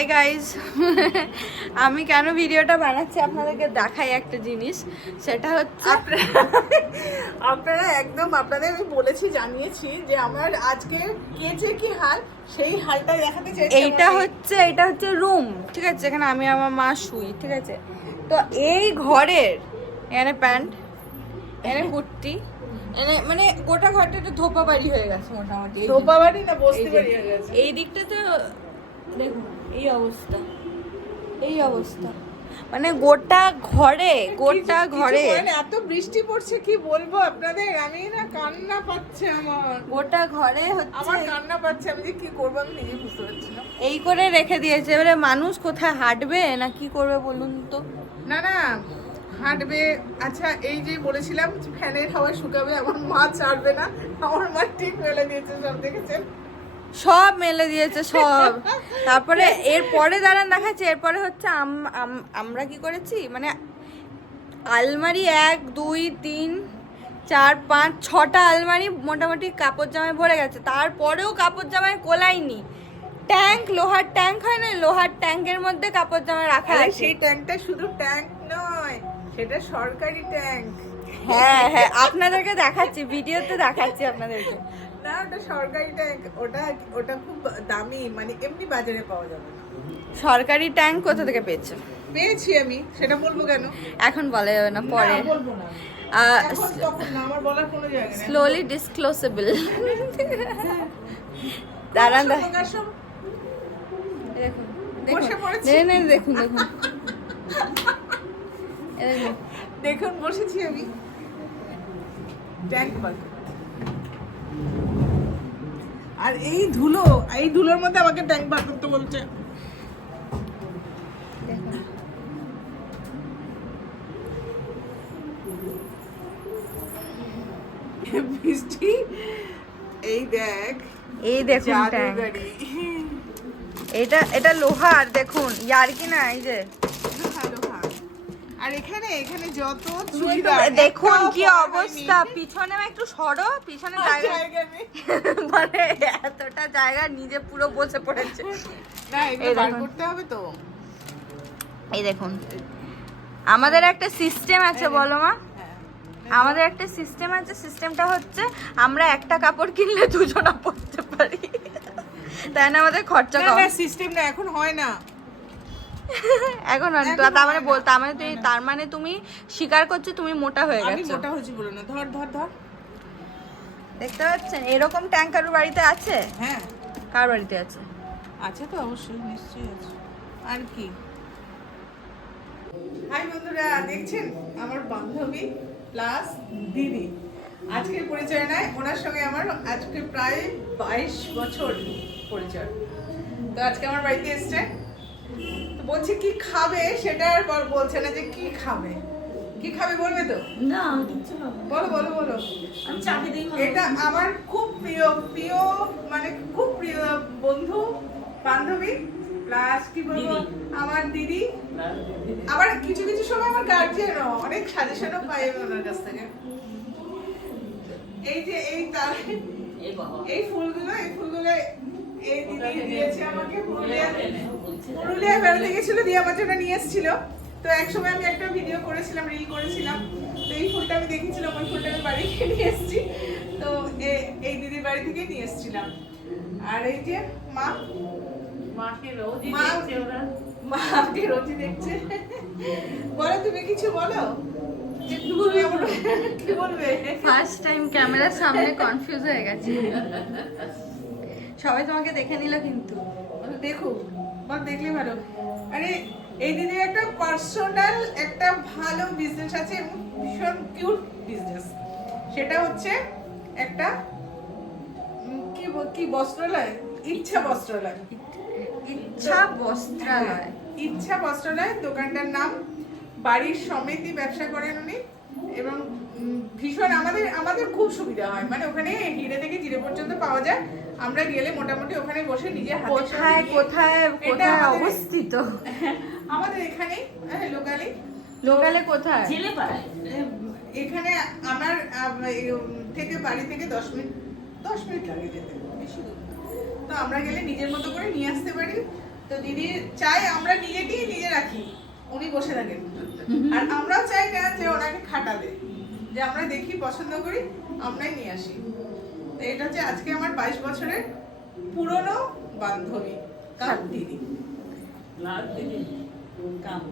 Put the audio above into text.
Hi guys, আমি কেন ভিডিওটা বানাচ্ছি আপনাদেরকে দেখাই একটা জিনিস। সেটা হচ্ছে আপনারা একদম আপনাদের আমি বলেছি, জানিয়েছি যে আমার আজকে কেচে কি হাল, সেই হালটা দেখাতে চাইছি। এটা হচ্ছে রুম, ঠিক আছে, এখানে আমি আমার মা শুই, ঠিক আছে। তো এই ঘরের এখানে প্যান্ট, এখানে কুর্তি, এখানে মানে গোটা ঘরটা একটু ধোপা বাড়ি হয়ে গেছে মোটামুটি। ধোপা বাড়ি না বস্তি বাড়ি হয়ে গেছে। এই দিকটা তো দেখুন, এই অবস্থা, মানে গোটা ঘরে এত বৃষ্টি পড়ছে, কি বলবো আপনাদের, আমি না কান্না পাচ্ছে আমার, গোটা ঘরে আমার হচ্ছে কান্না পাচ্ছে। আমি যে কি করবো আমি নিজে বুঝতে পারছি না। এই করে রেখে দিয়েছে। এবারে মানুষ কোথায় হাঁটবে না কি করবে বলুন তো? না হাঁটবে। আচ্ছা, এই যে বলেছিলাম ফ্যানের হাওয়া শুকাবে, আমার মা ছাড়বে না। আমার মা ঠিক মেলে দিয়েছে, সব দেখেছেন, সব মেলে দিয়েছে সব। তারপরে এরপরে দাঁড়ান দেখাচ্ছে, এরপরে হচ্ছে আমরা কি করেছি, মানে আলমারি 1 2 3 4 5 6টা আলমারি মোটামুটি কাপড় জামায় ভরে গেছে। তারপরেও কাপড় জামায় কোলাইনি। ট্যাঙ্ক, লোহার ট্যাঙ্ক হয় না, লোহার ট্যাঙ্কের মধ্যে কাপড় জামা রাখা আছে। সেই ট্যাঙ্কটা শুধু ট্যাঙ্ক নয়, সেটা সরকারি ট্যাঙ্ক। হ্যাঁ, আপনাদেরকে দেখাচ্ছি, ভিডিওতে দেখাচ্ছি আপনাদেরকে। না, ওটা সরকারি ট্যাঙ্ক, ওটা খুব দামি, মানে এমনি বাজারে পাওয়া যাবে না। সরকারি ট্যাঙ্ক কোথা থেকে পেয়েছি আমি, সেটা বলবো কেন? এখন বলা যাবে না, পরে বলবো না, তখন না, আমার বলার কোনো জায়গা নেই। স্লোলি ডিসক্লোজেবল। দাঁড়ান দেখুন, দেখুন দেখুন বসেছি আমি ট্যাঙ্ক বানাতে। আর এই ধুলোর মধ্যে আমাকে ট্যাঙ্ক বার করতে বলছে। বৃষ্টি, এই দেখুন ট্যাঙ্ক, এটা লোহার, দেখুন ইয়ার্কি না, এই যে আর এখানে যত দেখুন কি অবস্থা। পিছনে একটু সরো, পিছনে জায়গা নেই, মানে এতটা জায়গা নিজে পুরো বসে পড়েছে। না, এটা বার করতে হবে তো। এই দেখুন, আমাদের একটা সিস্টেম আছে, বলো মা। আমাদের একটা সিস্টেম আছে, সিস্টেমটা হচ্ছে আমরা একটা কাপড় কিনলে দুজনা পরতে পারি, তাই না? আমাদের খরচা কম। না, সিস্টেম না, এখন হয় না। এখন তার মানে তুমি স্বীকার করছো তুমি মোটা হয়ে গেছো। আমি মোটা হয়েছি বলো না। ধর দেখতে পাচ্ছেন এরকম ট্যাঙ্ক কারোর বাড়িতে আছে? হ্যাঁ, কার বাড়িতে আছে? আছে তো, অবশ্যই, নিশ্চয়ই আছে। আর কি, হাই বন্ধুরা, দেখছেন আমার বান্ধবী প্লাস দিদি। আজকের পরিচয় নাই, ওনার সঙ্গে আমার আজকে প্রায় 22 বছর পরিচয়। তো আজকে আমার বাড়িতে এসছে, তো বলছে কি খাবে, সেটা আর বলছে না যে কি খাবে বলবে তো? না, কিচ্ছু না। বলো। আমি চাবি দিই। এটা আমার খুব প্রিয় মানে খুব প্রিয় বন্ধু, বান্ধবী প্লাস কি বলবো, আমার দিদি। আবার কিছু সময় আমার গার্জিয়ানও, অনেক সাজেশনও পাই আমি ওনার কাছ থেকে। এই যে এই ফুলগুলো এই দিদি দিয়েছে আমাকে। পুরুলিয়া বেড়াতে গেছিল, দিয়ে আমার জন্য নিয়ে এসেছিল। তো একসময় আমি একটা ভিডিও করেছিলাম, রিল করেছিলাম, তো এই ফুলটা আমি দেখেছিলাম, ওই ফুলটা আমি বাড়ি থেকে নিয়ে এসেছি। তো এই দিদির বাড়ি থেকে নিয়ে এসেছিলাম। আর এই যে মাকে রোজই দেখছে। বলো, তুমি কিছু বলো, কি বলবে? ফার্স্ট টাইম ক্যামেরার সামনে কনফিউজ হয়ে গেছে। সবাই তোমাকে দেখে নিল, কিন্তু দেখো, দেখলে ভালো। আরে এই দিদির একটা পার্সোনাল একটা ভালো বিজনেস আছে, এবং ভীষণ কিউট বিজনেস। সেটা হচ্ছে একটা কি বস্ত্রালয়, ইচ্ছা বস্ত্রালয়। দোকানটার নাম। বাড়ির সমিতি ব্যবসা করেন উনি, এবং ভীষণ আমাদের খুব সুবিধা হয়, মানে ওখানে হিরে থেকে জিরে পর্যন্ত পাওয়া যায়। আমরা গেলে মোটামুটি ওখানে বসে নিজে হাতে কোথায় অবস্থিত? আমাদের এখানে লোকালে কোথায়? এখানে আমার থেকে বাড়ি থেকে 10 মিনিট লাগে যেতে, বেশি দূর। তো আমরা গেলে নিজের মতো করে নিয়ে আসতে পারি। তো দিদি চাই আমরা নিজেকেই নিজে রাখি, উনি বসে থাকেন। আর আমরাও চাই না যে ওনাকে খাটাবে, যে আমরা দেখি পছন্দ করি আমরাই নিয়ে আসি। তো এটা হচ্ছে আজকে আমার 22 বছরের পুরনো বান্ধবী কার দিদি। লাল দিদি কাম